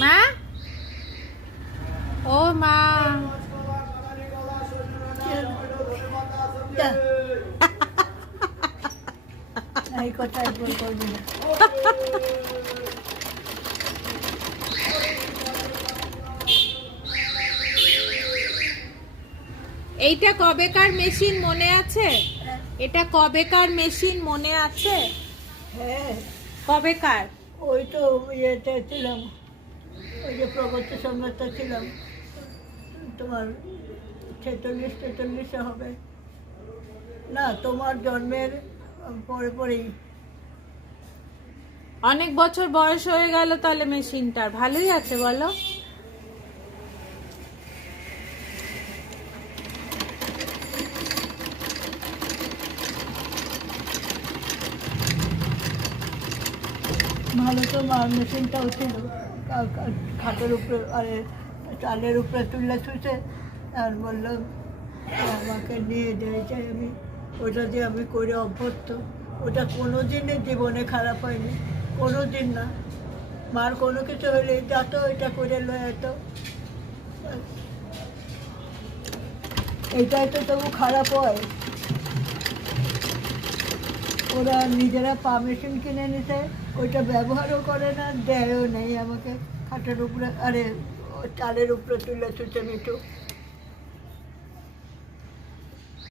মা, ও মা, এই কথাই করবি না। এইটা কবেকার মেশিন মনে আছে? এটা কবেকার মেশিন মনে আছে? হ্যাঁ, কবেকার? ওই তো ইয়েতে ছিলাম, ওই যে প্রগতি সংঘতে ছিলাম, তোমার 46-43 হবে না, তোমার জন্মের পরে পরেই। অনেক বছর বয়স হয়ে গেল তাহলে মেশিনটার। ভালোই আছে বলো। ভালো তো মেশিনটাও ছিল, খাটের উপরে আরে চালের উপরে তুলে ছুটে, আর বললাম আমাকে নিয়ে যাই চাই আমি, ওটা দিয়ে আমি করে অভ্যস্ত। ওটা কোনো দিনই জীবনে খারাপ হয়নি, কোনো দিন না। মার কোনো কিছু হলে যাতো এটা করে লয় যেত, এটাই তো তবু খারাপ হয়। ওরা নিজেরা পা মেশিন কিনে নিতে, ওইটা ব্যবহারও করে না, দেয়ও নেই আমাকে। খাটের উপরে আরে চালের উপরে তুলে ছুটে মিঠু।